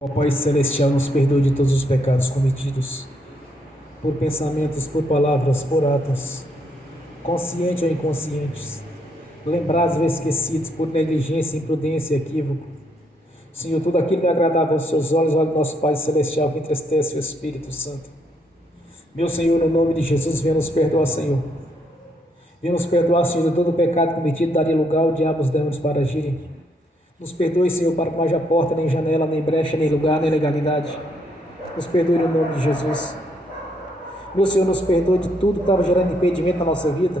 Ó Pai Celestial, nos perdoe de todos os pecados cometidos, por pensamentos, por palavras, por atos, conscientes ou inconscientes, lembrados ou esquecidos, por negligência, imprudência e equívoco. Senhor, tudo aquilo é agradável aos seus olhos, olha nosso Pai Celestial, que entristece o Espírito Santo. Meu Senhor, no nome de Jesus, venha nos perdoar, Senhor. Venha nos perdoar, Senhor, de todo o pecado cometido, daria lugar ao diabo, os demônios para agirem. Nos perdoe, Senhor, para que não haja porta, nem janela, nem brecha, nem lugar, nem legalidade. Nos perdoe no nome de Jesus. Meu Senhor, nos perdoe de tudo que estava gerando impedimento na nossa vida,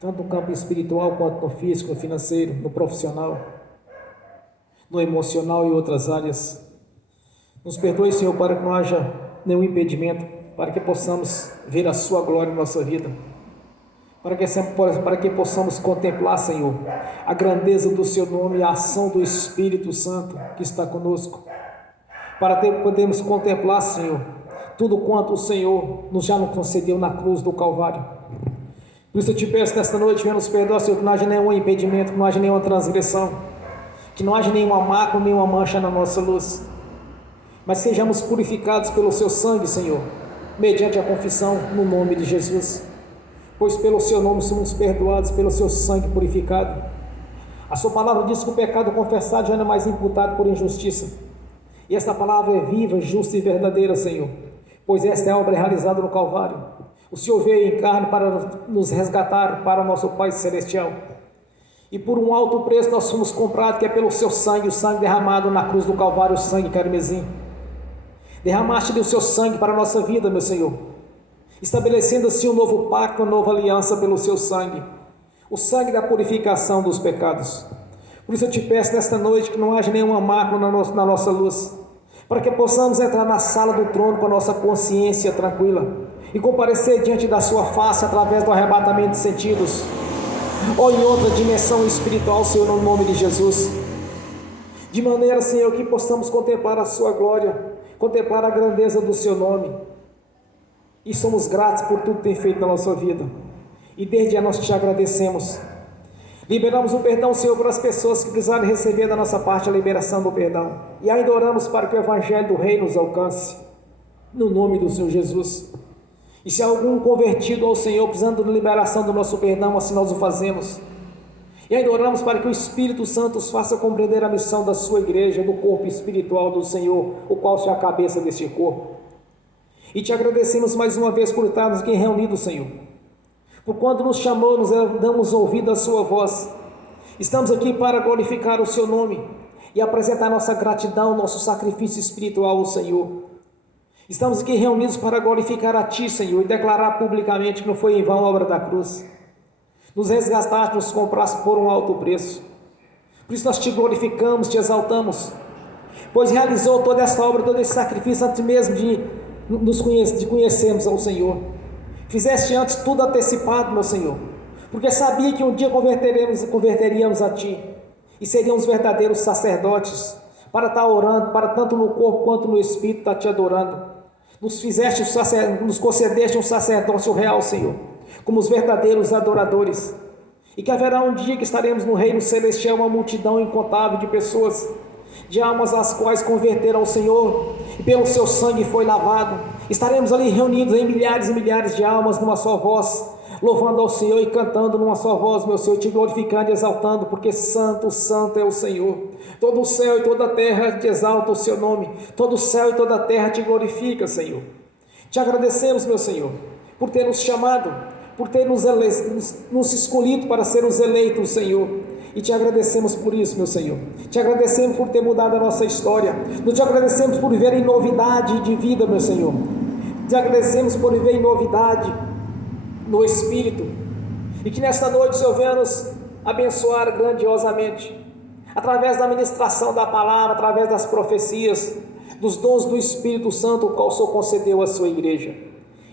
tanto no campo espiritual, quanto no físico, no financeiro, no profissional, no emocional e outras áreas. Nos perdoe, Senhor, para que não haja nenhum impedimento, para que possamos ver a Sua glória em nossa vida. Para que possamos contemplar, Senhor, a grandeza do Seu nome e a ação do Espírito Santo que está conosco. Para que podemos contemplar, Senhor, tudo quanto o Senhor já nos concedeu na cruz do Calvário. Por isso eu te peço nesta noite, venha nos perdoar, Senhor, que não haja nenhum impedimento, que não haja nenhuma transgressão, que não haja nenhuma mácula, nenhuma mancha na nossa luz, mas sejamos purificados pelo Seu sangue, Senhor, mediante a confissão no nome de Jesus. Pois pelo Seu nome somos perdoados, pelo Seu sangue purificado. A Sua palavra diz que o pecado confessado já não é mais imputado por injustiça. E esta palavra é viva, justa e verdadeira, Senhor, pois esta é a obra realizada no Calvário. O Senhor veio em carne para nos resgatar para o nosso Pai Celestial. E por um alto preço nós fomos comprados, que é pelo Seu sangue, o sangue derramado na cruz do Calvário, o sangue carmesim. Derramaste o Seu sangue para a nossa vida, meu Senhor, estabelecendo assim um novo pacto, uma nova aliança pelo Seu sangue, o sangue da purificação dos pecados. Por isso eu te peço nesta noite que não haja nenhuma mácula na nossa luz, para que possamos entrar na sala do trono com a nossa consciência tranquila e comparecer diante da Sua face através do arrebatamento de sentidos, ou em outra dimensão espiritual, Senhor, no nome de Jesus, de maneira, Senhor, que possamos contemplar a Sua glória, contemplar a grandeza do Seu nome. E somos gratos por tudo que tem feito na nossa vida. E desde já nós te agradecemos. Liberamos o perdão, Senhor, para as pessoas que precisarem receber da nossa parte a liberação do perdão. E ainda oramos para que o Evangelho do Rei nos alcance. No nome do Senhor Jesus. E se há algum convertido ao Senhor precisando de liberação do nosso perdão, assim nós o fazemos. E ainda oramos para que o Espírito Santo os faça compreender a missão da sua igreja, do corpo espiritual do Senhor, o qual é a cabeça deste corpo. E te agradecemos mais uma vez por estarmos aqui reunidos, Senhor. Por quando nos chamou, nos damos ouvido à Sua voz. Estamos aqui para glorificar o Seu nome e apresentar nossa gratidão, nosso sacrifício espiritual ao Senhor. Estamos aqui reunidos para glorificar a Ti, Senhor, e declarar publicamente que não foi em vão a obra da cruz. Nos resgataste, nos compraste por um alto preço. Por isso nós Te glorificamos, Te exaltamos, pois realizou toda essa obra, todo esse sacrifício antes mesmo de conhecermos ao Senhor. Fizeste antes tudo antecipado, meu Senhor, porque sabia que um dia converteríamos a Ti e seríamos verdadeiros sacerdotes para estar orando, para tanto no corpo quanto no espírito estar Te adorando. Nos concedeste um sacerdócio real, Senhor, como os verdadeiros adoradores, e que haverá um dia que estaremos no reino celestial, uma multidão incontável de pessoas, de almas as quais converteram ao Senhor e pelo Seu sangue foi lavado. Estaremos ali reunidos em milhares e milhares de almas numa só voz, louvando ao Senhor e cantando numa só voz, meu Senhor, Te glorificando e exaltando, porque santo, santo é o Senhor. Todo o céu e toda a terra te exalta o Seu nome, todo o céu e toda a terra Te glorifica, Senhor. Te agradecemos, meu Senhor, por ter nos chamado, por ter nos escolhido para ser os eleitos, Senhor. E Te agradecemos por isso, meu Senhor. Te agradecemos por ter mudado a nossa história. Nós Te agradecemos por viver em novidade de vida, meu Senhor. Te agradecemos por viver em novidade no Espírito. E que nesta noite, Senhor, venha nos abençoar grandiosamente, através da ministração da palavra, através das profecias, dos dons do Espírito Santo, o qual o Senhor concedeu à Sua igreja.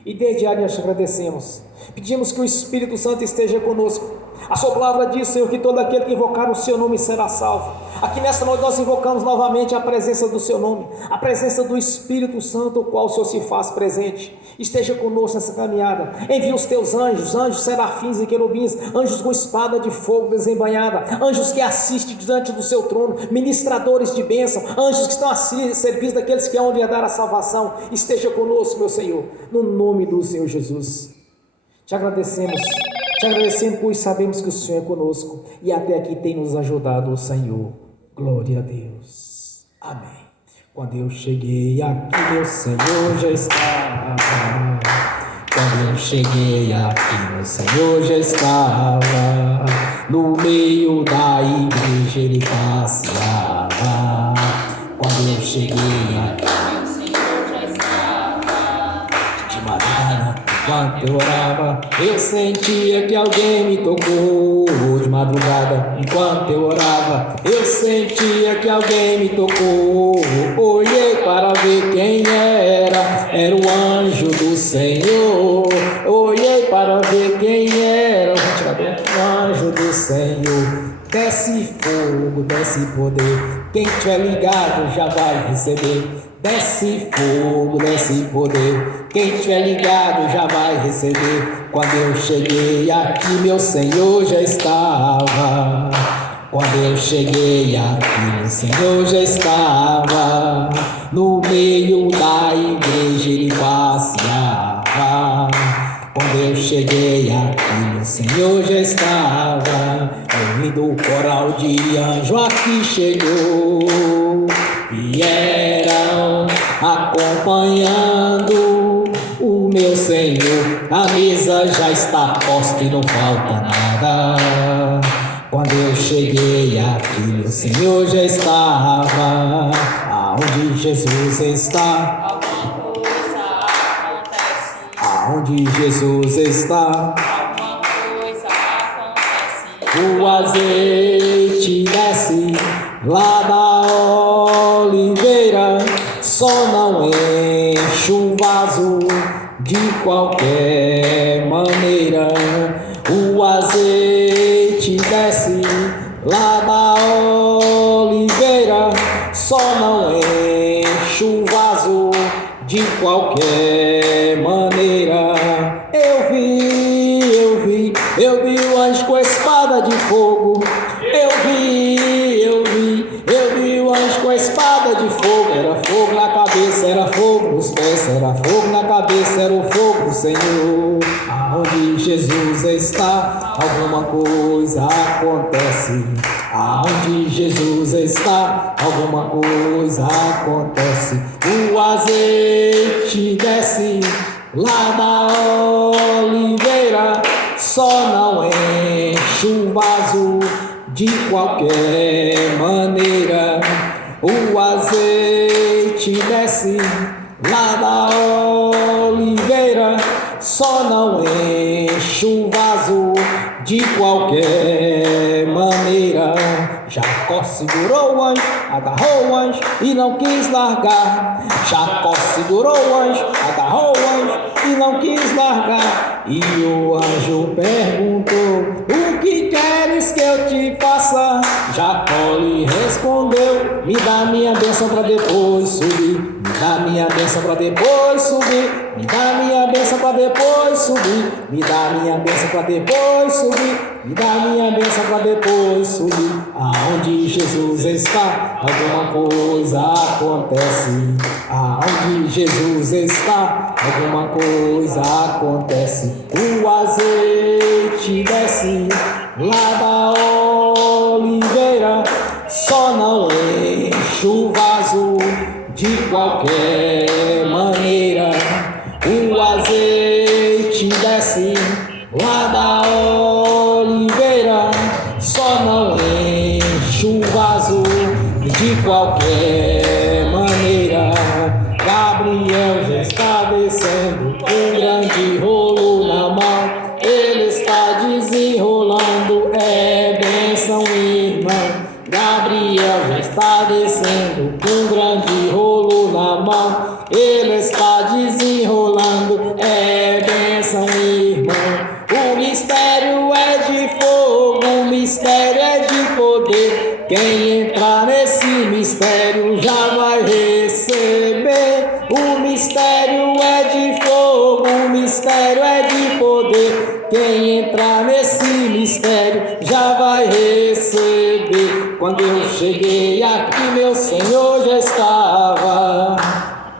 E desde já nós Te agradecemos. Pedimos que o Espírito Santo esteja conosco, A sua palavra diz, Senhor, que todo aquele que invocar o seu nome será salvo. Aqui nessa noite nós invocamos novamente a presença do seu nome, a presença do Espírito Santo, o qual o Senhor se faz presente. Esteja conosco nessa caminhada. Envia os teus anjos, anjos serafins e querubins, anjos com espada de fogo desembainhada, anjos que assistem diante do seu trono, ministradores de bênção, anjos que estão a serviço daqueles que hão de dar a salvação. Esteja conosco, meu Senhor, no nome do Senhor Jesus. Te agradecemos, pois sabemos que o Senhor é conosco e até aqui tem nos ajudado o Senhor. Glória a Deus. Amém. Quando eu cheguei aqui, meu Senhor já estava. Quando eu cheguei aqui, meu Senhor já estava. No meio da igreja ele passeava. Quando eu cheguei aqui, meu Senhor já estava. De madrugada, enquanto eu orava, eu sentia que alguém me tocou. De madrugada, enquanto eu orava, eu sentia que alguém me tocou. Olhei para ver quem era o anjo do Senhor. Olhei para ver quem era o anjo do Senhor. Desce fogo, desce poder, quem tiver ligado já vai receber. Desce fogo, desce poder, quem tiver ligado já vai receber. Quando eu cheguei aqui, meu Senhor já estava. Quando eu cheguei aqui, meu Senhor já estava. No meio da igreja ele passeava. Quando eu cheguei aqui, meu Senhor já estava. Ouvindo o coral de anjo aqui chegou. Vieram acompanhando o meu Senhor. A mesa já está posta e não falta nada. Quando eu cheguei aqui, meu Senhor já estava. Aonde Jesus está, alguma coisa acontece. Aonde Jesus está, alguma coisa acontece. O azeite desce lá da oliveira, só não enche o vaso de qualquer maneira. O azeite desce lá da oliveira, só não enche o vaso de qualquer maneira. Eu vi o anjo com a espada de fogo. Eu vi o anjo com a espada de fogo. Era fogo na cabeça, era fogo nos pés, era fogo na cabeça, era o fogo do Senhor. Aonde Jesus está, alguma coisa acontece. Aonde Jesus está, alguma coisa acontece. O azeite desce lá da oliveira, só não enche o vaso de qualquer maneira. O azeite desce lá da oliveira, só não enche o vaso de qualquer maneira. Jacó segurou o anjo, agarrou o anjo e não quis largar. Jacó segurou o anjo, agarrou o anjo e não quis largar. E o anjo perguntou: o que queres que eu te faça? Jacó lhe respondeu: me dá minha bênção para depois subir. Me dá minha bênção para depois subir. Me dá minha bênção para depois subir. Me dá minha bênção para depois subir. Me dá minha bênção para depois subir. Aonde Jesus está, alguma coisa acontece. Aonde Jesus está, alguma coisa acontece. O azeite desce lá da oliveira, só não enche o vaso de qualquer maneira. O azeite desce lá da oliveira, só não enche o vaso de qualquer maneira. Gabriel já está descendo com um grande rolo na mão. Ele está desenrolando, é bênção, irmão. Gabriel já está descendo com um grande rolo na mão. Ele está desenrolando, é bênção, irmão. O mistério é de fogo.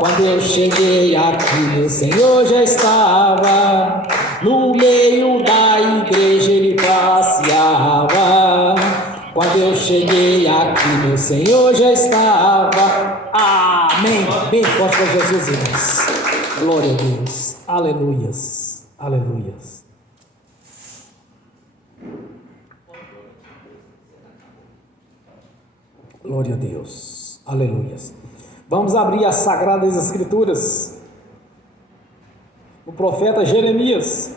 Quando eu cheguei aqui, meu Senhor já estava. No meio da igreja ele passeava. Quando eu cheguei aqui, meu Senhor já estava. Amém. Bem forte para Jesus, irmãos. Glória a Deus. Aleluias. Aleluias. Glória a Deus. Aleluias. Vamos abrir as Sagradas Escrituras. O profeta Jeremias,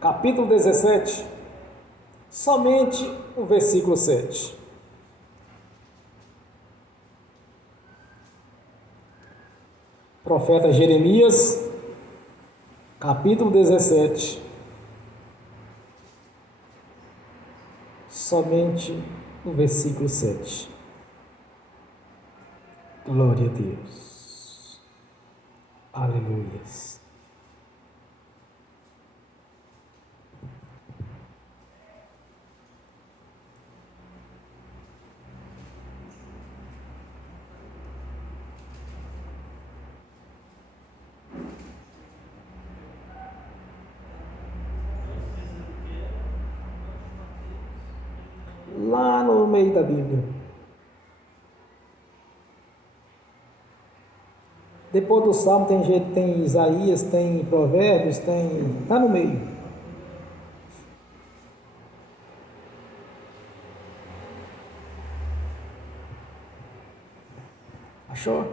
capítulo 17, somente o versículo 7. Profeta Jeremias, capítulo 17, somente o versículo 7. Glória a Deus. Aleluias. Lá no meio da Bíblia. Depois do Salmo tem Isaías, tem Provérbios, está no meio. Achou?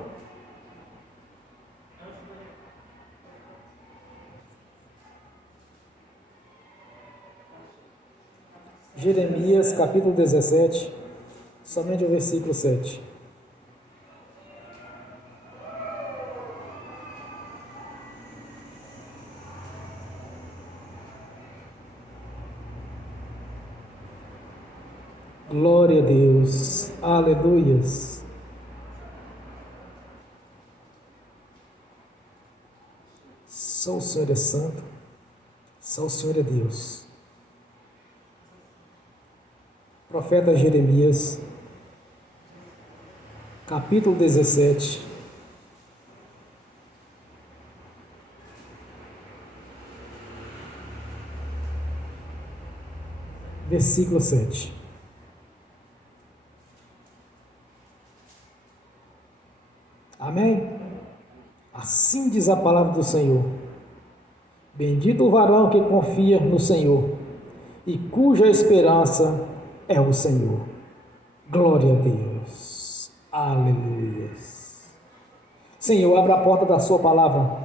Jeremias, capítulo 17, somente o versículo 7. Glória a Deus, aleluias. Só o Senhor é santo, só o Senhor é Deus. Profeta Jeremias, capítulo 17, versículo 7. Amém? Assim diz a palavra do Senhor. Bendito o varão que confia no Senhor e cuja esperança é o Senhor. Glória a Deus. Aleluia. Senhor, abra a porta da sua palavra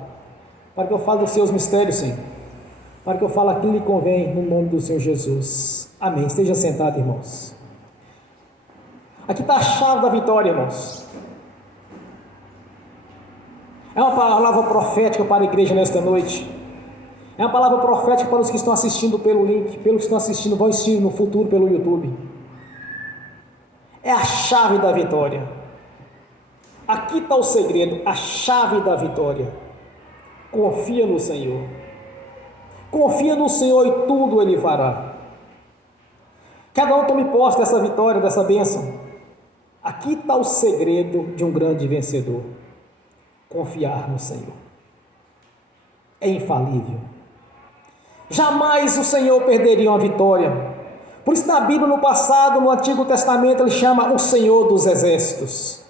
para que eu fale dos seus mistérios, Senhor. Para que eu fale aquilo que lhe convém no nome do Senhor Jesus. Amém. Esteja sentado, irmãos. Aqui está a chave da vitória, irmãos. É uma palavra profética para a igreja nesta noite. É uma palavra profética para os que estão assistindo pelo link, pelos que estão assistindo, vão assistir no futuro pelo YouTube. É a chave da vitória. Aqui está o segredo, a chave da vitória. Confia no Senhor. Confia no Senhor e tudo Ele fará. Cada um tome posse dessa vitória, dessa bênção. Aqui está o segredo de um grande vencedor. Confiar no Senhor. É infalível. Jamais o Senhor perderia uma vitória. Por isso na Bíblia, no passado, no Antigo Testamento, Ele chama o Senhor dos Exércitos,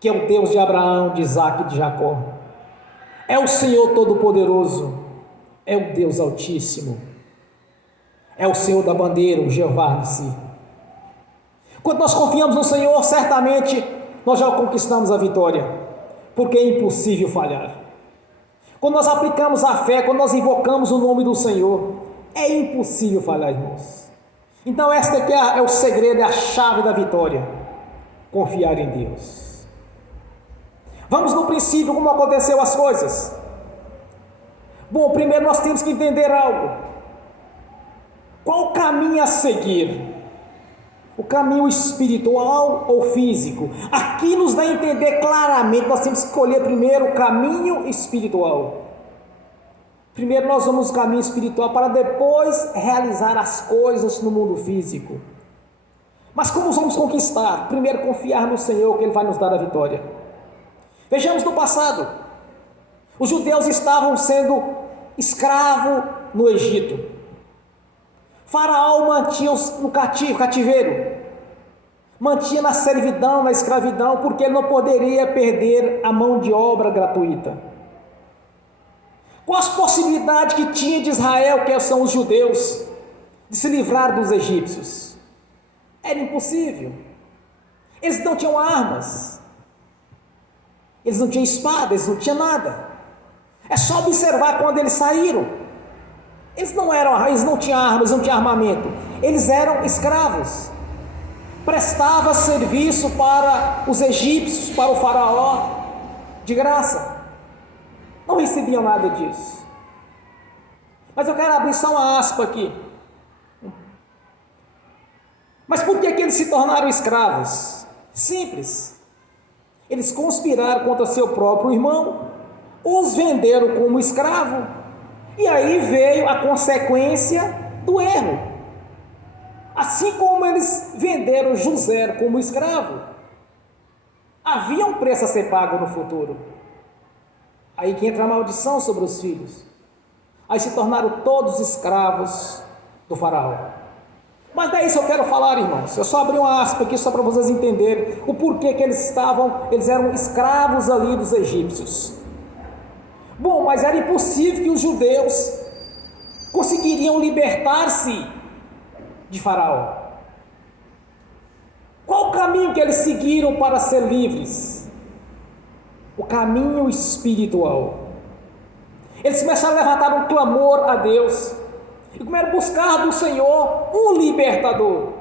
que é o Deus de Abraão, de Isaque e de Jacó. É o Senhor Todo-Poderoso. É o Deus Altíssimo. É o Senhor da bandeira, o Jeová de si. Quando nós confiamos no Senhor, certamente nós já conquistamos a vitória, porque é impossível falhar. Quando nós aplicamos a fé, quando nós invocamos o nome do Senhor, é impossível falhar, irmãos. Então esta aqui é o segredo, é a chave da vitória. Confiar em Deus. Vamos no princípio, como aconteceu as coisas. Bom, primeiro nós temos que entender algo. Qual o caminho a seguir? O caminho espiritual ou físico? Aqui nos dá a entender claramente, nós temos que escolher primeiro o caminho espiritual. Primeiro nós vamos no caminho espiritual para depois realizar as coisas no mundo físico. Mas como vamos conquistar? Primeiro confiar no Senhor que Ele vai nos dar a vitória. Vejamos no passado, os judeus estavam sendo escravos no Egito. Faraó mantinha-os no cativeiro, mantinha na servidão, na escravidão, porque ele não poderia perder a mão de obra gratuita. Qual as possibilidades que tinha de Israel, que são os judeus, de se livrar dos egípcios? Era impossível. Eles não tinham armas, eles não tinham espada, eles não tinham nada. É só observar quando eles saíram. Eles não tinham armas, eles não tinham armamento. Eles eram escravos. Prestava serviço para os egípcios, para o faraó, de graça. Não recebiam nada disso. Mas eu quero abrir só uma aspa aqui. Mas por que eles se tornaram escravos? Simples. Eles conspiraram contra seu próprio irmão, os venderam como escravo, e aí veio a consequência do erro. Assim como eles venderam José como escravo, havia um preço a ser pago no futuro. Aí que entra a maldição sobre os filhos. Aí se tornaram todos escravos do faraó. Mas não é isso que eu quero falar, irmãos. Eu só abri uma aspa aqui só para vocês entenderem o porquê que eles eram escravos ali dos egípcios. Bom, mas era impossível que os judeus conseguiriam libertar-se de Faraó. Qual o caminho que eles seguiram para ser livres? O caminho espiritual. Eles começaram a levantar um clamor a Deus e começaram a buscar do Senhor um libertador,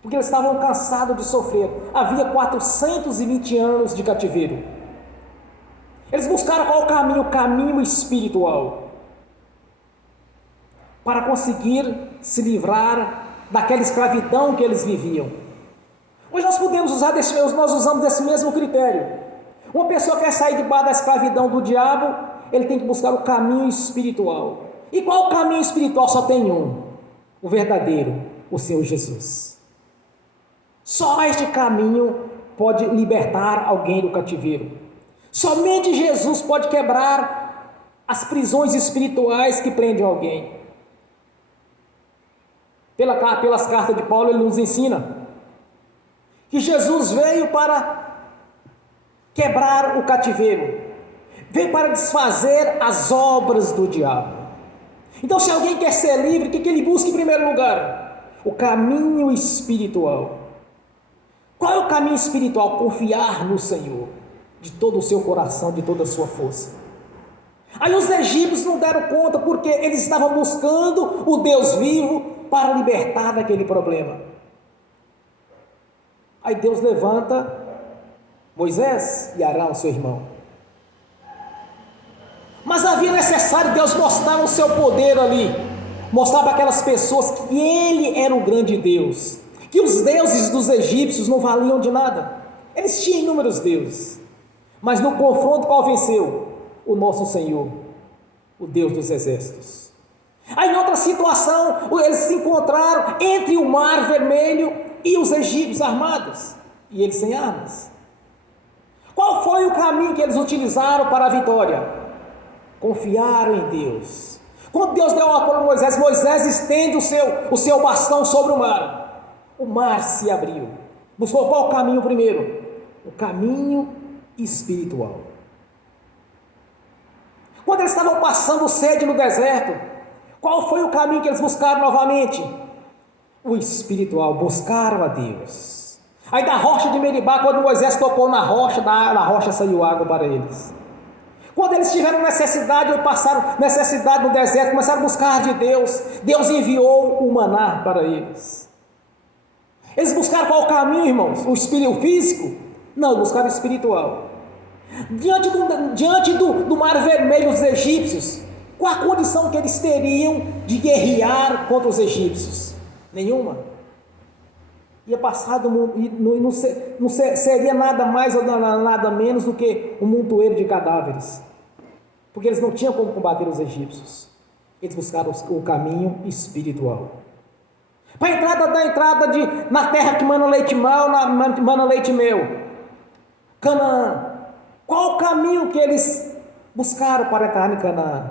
porque eles estavam cansados de sofrer. Havia 420 anos de cativeiro. Eles buscaram qual o caminho? O caminho espiritual, para conseguir se livrar daquela escravidão que eles viviam. Hoje nós podemos nós usamos esse mesmo critério. Uma pessoa quer sair debaixo da escravidão do diabo, ele tem que buscar o caminho espiritual. E qual o caminho espiritual? Só tem um, o verdadeiro, o Senhor Jesus. Só este caminho pode libertar alguém do cativeiro. Somente Jesus pode quebrar as espirituais que prendem alguém. Pelas cartas de Paulo, ele nos ensina que Jesus veio para quebrar o cativeiro, veio para desfazer as obras do diabo. Então, se alguém quer ser livre, o que ele busca em primeiro lugar? O caminho espiritual. Qual é o caminho espiritual? Confiar no Senhor de todo o seu coração, de toda a sua força. Aí os egípcios não deram conta, porque eles estavam buscando o Deus vivo para libertar daquele problema. Aí Deus levanta Moisés e Arão, seu irmão. Mas havia necessário Deus mostrar o seu poder ali, mostrar para aquelas pessoas que Ele era o grande Deus, que os deuses dos egípcios não valiam de nada. Eles tinham inúmeros deuses, mas no confronto qual venceu? O nosso Senhor, o Deus dos exércitos. Aí em outra situação, eles se encontraram entre o mar vermelho e os egípcios armados, e eles sem armas. Qual foi o caminho que eles utilizaram para a vitória? Confiaram em Deus. Quando Deus deu a ordem a Moisés, Moisés estende o seu bastão sobre o mar se abriu. Buscou qual o caminho primeiro? O caminho espiritual. Quando eles estavam passando sede no deserto, qual foi o caminho que eles buscaram novamente? O espiritual, buscaram a Deus. Aí da rocha de Meribá, quando Moisés tocou na rocha saiu água para eles. Quando eles tiveram necessidade, ou passaram necessidade no deserto, começaram a buscar de Deus, Deus enviou o maná para eles. Eles buscaram qual caminho, irmãos? O físico? Não, buscaram o espiritual. Diante do mar vermelho, os egípcios, qual a condição que eles teriam de guerrear contra os egípcios? Nenhuma. Ia passar do mundo, não seria nada mais ou nada menos do que um montoeiro de cadáveres, porque eles não tinham como combater os egípcios. Eles buscaram o caminho espiritual. Para a entrada na terra que mana leite mal, mana leite mel, Canaã. caminho que eles buscaram para entrar em Canaã?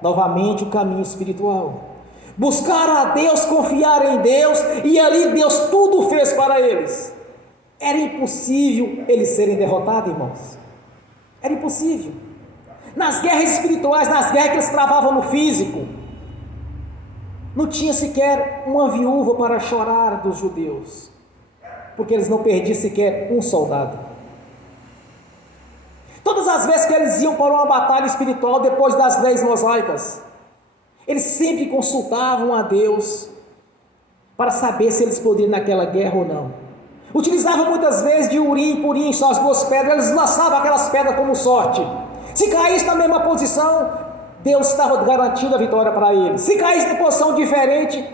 Novamente o caminho espiritual. Buscaram a Deus, confiaram em Deus, e ali Deus tudo fez para eles. Era impossível eles serem derrotados, irmãos. Era impossível. Nas guerras espirituais, nas guerras que eles travavam no físico, não tinha sequer uma viúva para chorar dos judeus, porque eles não perdiam sequer um soldado. Todas as vezes que eles iam para uma batalha espiritual, depois das leis mosaicas, eles sempre consultavam a Deus para saber se eles poderiam ir naquela guerra ou não. Utilizavam muitas vezes de urim e purim, só as duas pedras, eles lançavam aquelas pedras como sorte. Se caísse na mesma posição, Deus estava garantindo a vitória para eles. Se caísse em posição diferente,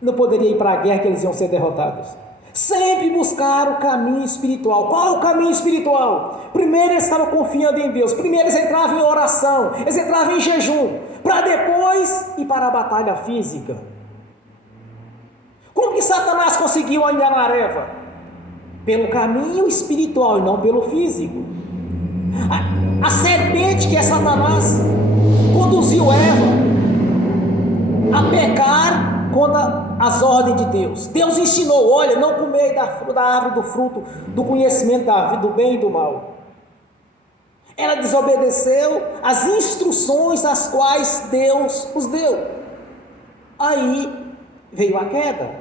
não poderia ir para a guerra, que eles iam ser derrotados. Sempre buscaram o caminho espiritual. Qual o caminho espiritual? Primeiro eles estavam confiando em Deus. Primeiro eles entravam em oração, eles entravam em jejum, para depois ir para a batalha física. Como que Satanás conseguiu enganar Eva? Pelo caminho espiritual e não pelo físico. A serpente, que é Satanás, conduziu Eva a pecar contra as ordens de Deus. Deus ensinou: olha, não comei da árvore do fruto do conhecimento do bem e do mal. Ela desobedeceu as instruções as quais Deus os deu. Aí veio a queda.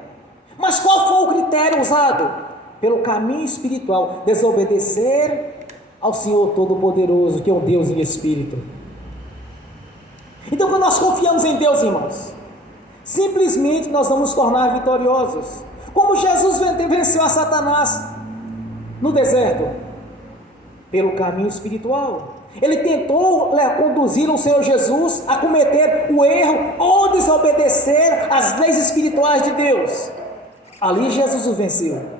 Mas qual foi o critério usado? Pelo caminho espiritual, desobedecer ao Senhor Todo-Poderoso, que é um Deus em Espírito. Então, quando nós confiamos em Deus, irmãos, simplesmente nós vamos nos tornar vitoriosos. Como Jesus venceu a Satanás no deserto? Pelo caminho espiritual. Ele tentou conduzir o Senhor Jesus a cometer o erro ou desobedecer às leis espirituais de Deus. Ali Jesus o venceu.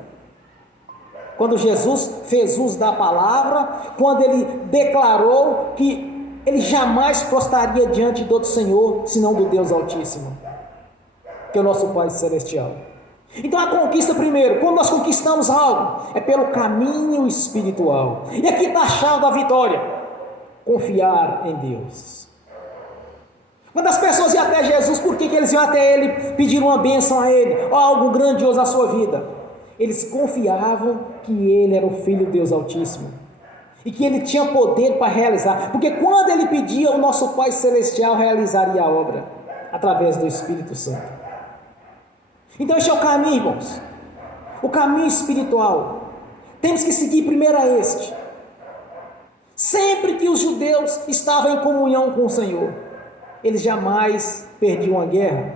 Quando Jesus fez uso da palavra, quando ele declarou que ele jamais prostraria diante do Senhor, senão do Deus Altíssimo, que é o nosso Pai Celestial. Então a conquista primeiro, quando nós conquistamos algo, é pelo caminho espiritual. E aqui está a chave da vitória: confiar em Deus. Quando as pessoas iam até Jesus, por que eles iam até Ele pedir uma bênção a Ele, ou algo grandioso na sua vida? Eles confiavam que Ele era o Filho de Deus Altíssimo, e que Ele tinha poder para realizar, porque quando Ele pedia, o nosso Pai Celestial realizaria a obra, através do Espírito Santo. Então este é o caminho, irmãos, o caminho espiritual. Temos que seguir primeiro a este. Sempre que os judeus estavam em comunhão com o Senhor, eles jamais perdiam a guerra,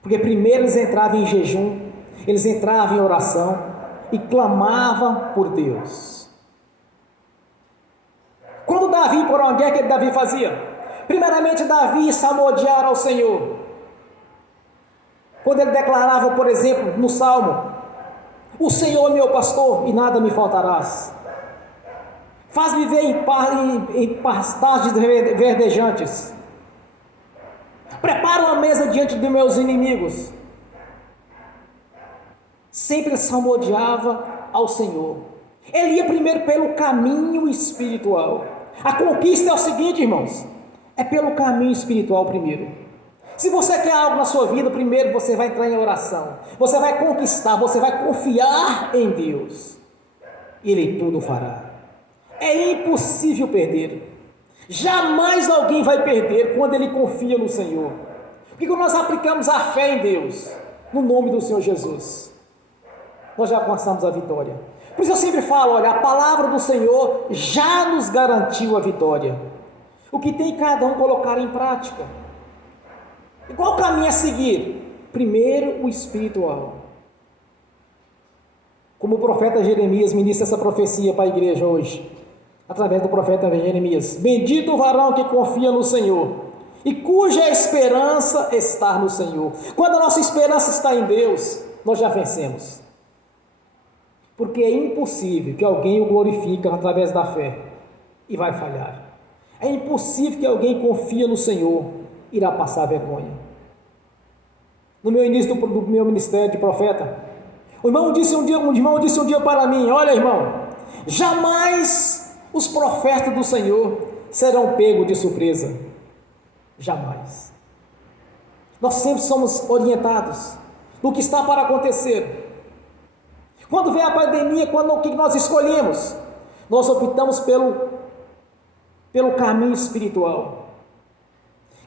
porque primeiro eles entravam em jejum, eles entravam em oração e clamavam por Deus. Quando Davi ia por uma guerra, o que Davi fazia? Primeiramente Davi salmodiava ao Senhor. Quando ele declarava, por exemplo, no Salmo: o Senhor é meu pastor e nada me faltarás. Faz viver em pastagens verdejantes. Prepara uma mesa diante dos meus inimigos. Sempre salmodiava ao Senhor. Ele ia primeiro pelo caminho espiritual. A conquista é o seguinte, irmãos: é pelo caminho espiritual primeiro. Se você quer algo na sua vida, primeiro você vai entrar em oração. Você vai conquistar, você vai confiar em Deus. Ele tudo fará. É impossível perder. Jamais alguém vai perder quando ele confia no Senhor. Porque quando nós aplicamos a fé em Deus, no nome do Senhor Jesus, nós já alcançamos a vitória. Por isso eu sempre falo: olha, a palavra do Senhor já nos garantiu a vitória. O que tem cada um colocar em prática. E qual o caminho a seguir? Primeiro o espiritual. Como o profeta Jeremias ministra essa profecia para a igreja hoje, através do profeta Jeremias: bendito o varão que confia no Senhor e cuja esperança está no Senhor. Quando a nossa esperança está em Deus, nós já vencemos. Porque é impossível que alguém o glorifique através da fé e vai falhar. É impossível que alguém confie no Senhor irá passar vergonha. No meu início do meu ministério de profeta, um irmão disse um dia para mim: olha, irmão, jamais os profetas do Senhor serão pegos de surpresa? Jamais. Nós sempre somos orientados do que está para acontecer. Quando vem a pandemia, o que nós escolhemos? Nós optamos pelo caminho espiritual.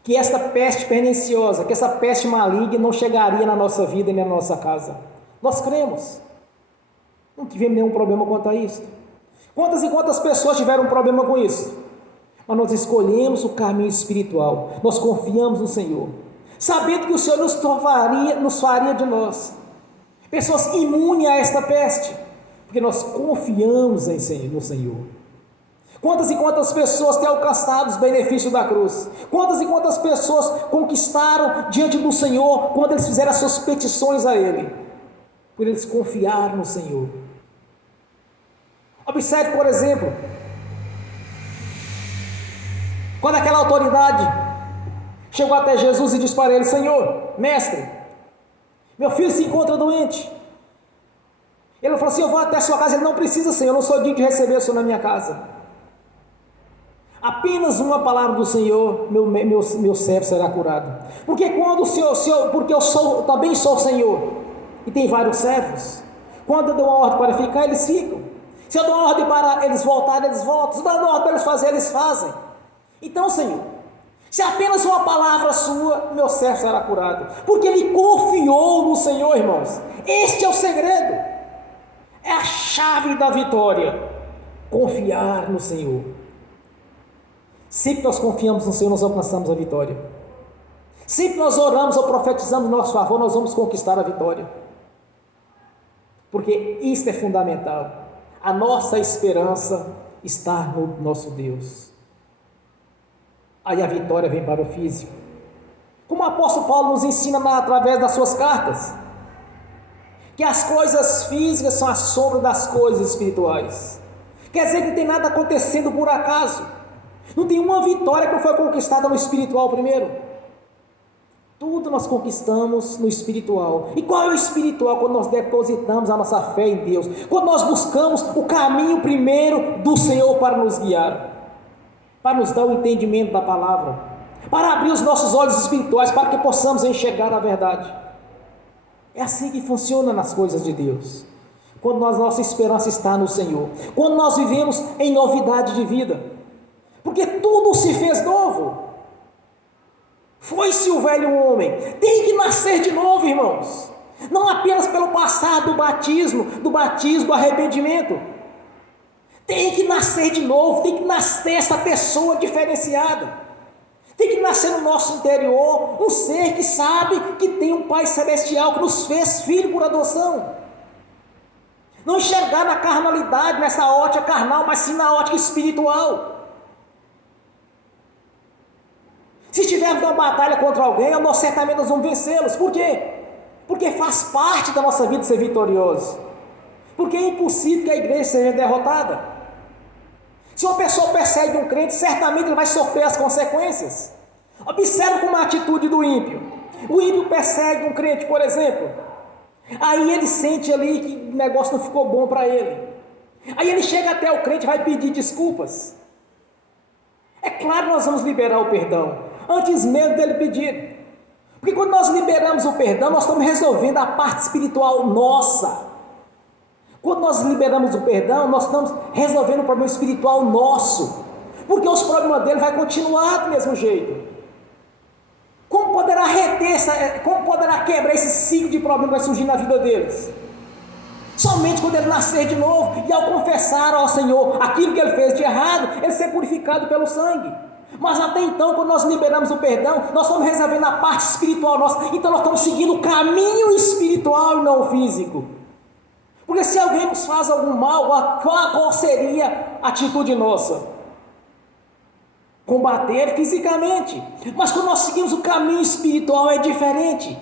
Que esta peste perniciosa, que essa peste maligna não chegaria na nossa vida nem na nossa casa. Nós cremos. Não tivemos nenhum problema quanto a isso. Quantas e quantas pessoas tiveram um problema com isso? Mas nós escolhemos o caminho espiritual. Nós confiamos no Senhor, sabendo que o Senhor nos faria de nós pessoas imunes a esta peste, porque nós confiamos no Senhor. Quantas e quantas pessoas têm alcançado os benefícios da cruz? Quantas e quantas pessoas conquistaram diante do Senhor quando eles fizeram as suas petições a Ele? Por eles confiar no Senhor. Observe, por exemplo, quando aquela autoridade chegou até Jesus e disse para ele: Senhor, mestre, meu filho se encontra doente. Ele falou assim: eu vou até a sua casa. Ele: não precisa, Senhor, eu não sou digno de receber o Senhor na minha casa. Apenas uma palavra do Senhor, meu servo será curado. Porque quando porque eu também sou o Senhor, e tem vários servos, quando eu dou uma ordem para ficar, eles ficam. Se eu dou uma ordem para eles voltarem, eles voltam. Se eu dou uma ordem para eles fazerem, eles fazem. Então, Senhor, se apenas uma palavra sua, meu servo será curado, porque ele confiou no Senhor, irmãos. Este é o segredo, é a chave da vitória, confiar no Senhor. Sempre que nós confiamos no Senhor, nós alcançamos a vitória. Sempre que nós oramos ou profetizamos em nosso favor, nós vamos conquistar a vitória, porque isso é fundamental. A nossa esperança está no nosso Deus. Aí a vitória vem para o físico, como o apóstolo Paulo nos ensina através das suas cartas, que as coisas físicas são a sombra das coisas espirituais. Quer dizer que não tem nada acontecendo por acaso. Não tem uma vitória que não foi conquistada no espiritual primeiro. Tudo nós conquistamos no espiritual. E qual é o espiritual? Quando nós depositamos a nossa fé em Deus, quando nós buscamos o caminho primeiro do Senhor para nos guiar, para nos dar o entendimento da palavra, para abrir os nossos olhos espirituais, para que possamos enxergar a verdade. É assim que funciona nas coisas de Deus. Quando nossa esperança está no Senhor, quando nós vivemos em novidade de vida, porque tudo se fez novo. Foi-se o velho homem. Tem que nascer de novo, irmãos. Não apenas pelo passado do batismo, do arrependimento. Tem que nascer de novo. Tem que nascer essa pessoa diferenciada. Tem que nascer no nosso interior um ser que sabe que tem um Pai Celestial que nos fez filho por adoção. Não enxergar na carnalidade, nessa ótica carnal, mas sim na ótica espiritual. Se tivermos uma batalha contra alguém, nós certamente vamos vencê-los. Por quê? Porque faz parte da nossa vida ser vitorioso. Porque é impossível que a igreja seja derrotada. Se uma pessoa persegue um crente, certamente ele vai sofrer as consequências. Observe como a atitude do ímpio. O ímpio persegue um crente, por exemplo. Aí ele sente ali que o negócio não ficou bom para ele. Aí ele chega até o crente e vai pedir desculpas. É claro que nós vamos liberar o perdão, antes mesmo dele pedir. Porque quando nós liberamos o perdão, nós estamos resolvendo a parte espiritual nossa. Quando nós liberamos o perdão, nós estamos resolvendo o problema espiritual nosso. Porque os problemas dele vão continuar do mesmo jeito. Como poderá quebrar esse ciclo de problema que vai surgir na vida deles? Somente quando ele nascer de novo e ao confessar ao Senhor aquilo que ele fez de errado, ele ser purificado pelo sangue. Mas até então, quando nós liberamos o perdão, nós estamos resolvendo a parte espiritual nossa. Então nós estamos seguindo o caminho espiritual e não o físico. Porque se alguém nos faz algum mal, qual seria a atitude nossa? Combater fisicamente. Mas quando nós seguimos o caminho espiritual é diferente.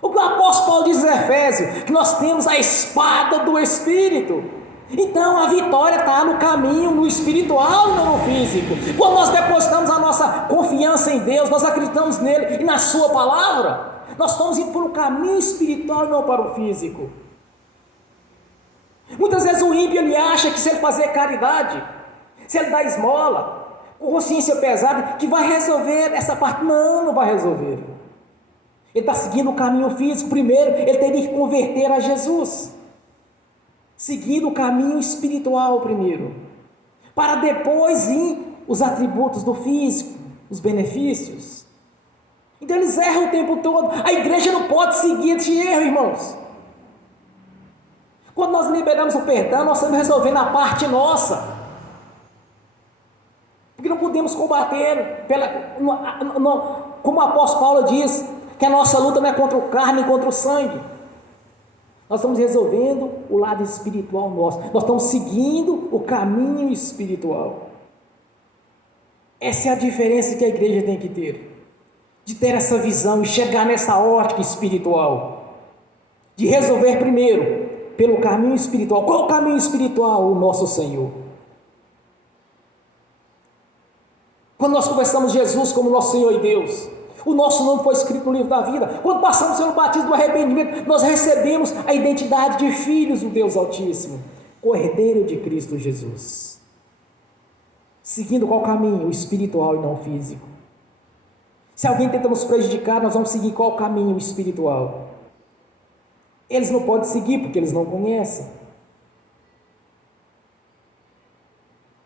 O que o apóstolo Paulo diz em Efésios, que nós temos a espada do Espírito. Então a vitória está no caminho, no espiritual, não no físico. Quando nós depositamos a nossa confiança em Deus, nós acreditamos nele e na sua palavra, nós estamos indo para o caminho espiritual e não para o físico. Muitas vezes o ímpio ele acha que se ele fazer caridade, se ele dar esmola, consciência pesada, que vai resolver essa parte. Não, não vai resolver. Ele está seguindo o caminho físico. Primeiro, ele teria que converter a Jesus, seguindo o caminho espiritual primeiro, para depois vir os atributos do físico, os benefícios. Então eles erram o tempo todo. A igreja não pode seguir esse erro, irmãos. Quando nós liberamos o perdão, nós estamos resolvendo a parte nossa, porque não podemos combater como o apóstolo Paulo diz, que a nossa luta não é contra o carne, nem contra o sangue. Nós estamos resolvendo o lado espiritual nosso, nós estamos seguindo o caminho espiritual. Essa é a diferença que a igreja tem que ter, de ter essa visão e chegar nessa ótica espiritual, de resolver primeiro pelo caminho espiritual. Qual o caminho espiritual? O nosso Senhor. Quando nós confessamos Jesus como nosso Senhor e Deus, o nosso nome foi escrito no livro da vida. Quando passamos pelo batismo do arrependimento, nós recebemos a identidade de filhos do Deus Altíssimo, Cordeiro de Cristo Jesus. Seguindo qual caminho? O espiritual e não o físico. Se alguém tenta nos prejudicar, nós vamos seguir qual caminho? O espiritual. Eles não podem seguir porque eles não conhecem.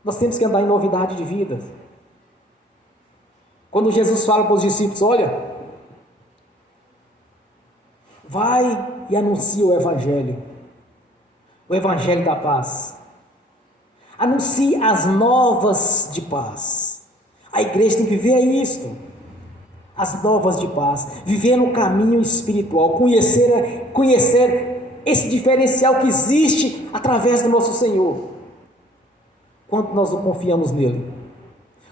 Nós temos que andar em novidade de vida. Quando Jesus fala para os discípulos, olha, vai e anuncia o Evangelho da paz. Anuncie as novas de paz. A igreja tem que viver isto, as novas de paz, viver no caminho espiritual, conhecer esse diferencial que existe através do nosso Senhor. Quando nós confiamos nele,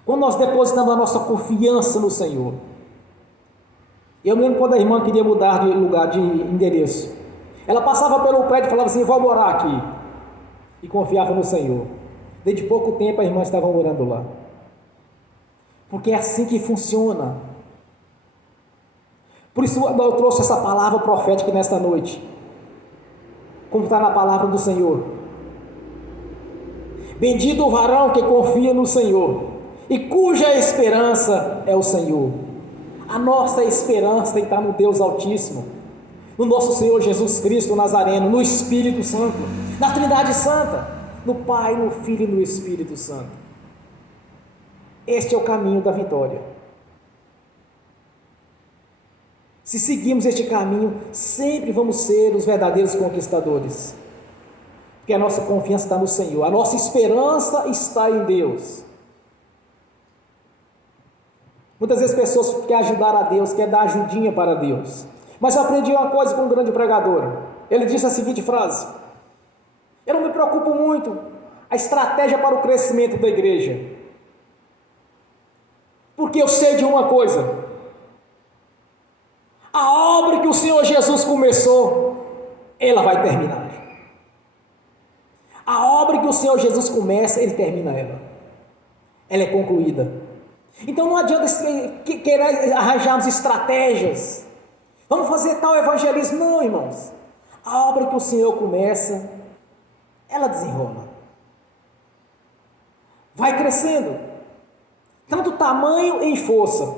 quando nós depositamos a nossa confiança no Senhor. Eu me lembro quando a irmã queria mudar de lugar, de endereço, ela passava pelo prédio e falava assim, vou morar aqui, e confiava no Senhor. Desde pouco tempo a irmã estava morando lá, porque é assim que funciona. Por isso eu trouxe essa palavra profética nesta noite, como está na palavra do Senhor. Bendito o varão que confia no Senhor e cuja esperança é o Senhor. A nossa esperança tem que estar no Deus Altíssimo, no nosso Senhor Jesus Cristo Nazareno, no Espírito Santo, na Trindade Santa, no Pai, no Filho e no Espírito Santo. Este é o caminho da vitória. Se seguirmos este caminho, sempre vamos ser os verdadeiros conquistadores, porque a nossa confiança está no Senhor, a nossa esperança está em Deus. Muitas vezes pessoas querem ajudar a Deus, querem dar ajudinha para Deus, mas eu aprendi uma coisa com um grande pregador. Ele disse a seguinte frase: eu não me preocupo muito a estratégia para o crescimento da igreja, porque eu sei de uma coisa: a obra que o Senhor Jesus começou, ela vai terminar. A obra que o Senhor Jesus começa, Ele termina ela. Ela é concluída. Então não adianta querer arranjarmos estratégias. Vamos fazer tal evangelismo. Não, irmãos. A obra que o Senhor começa, ela desenrola. Vai crescendo. Tanto tamanho em força.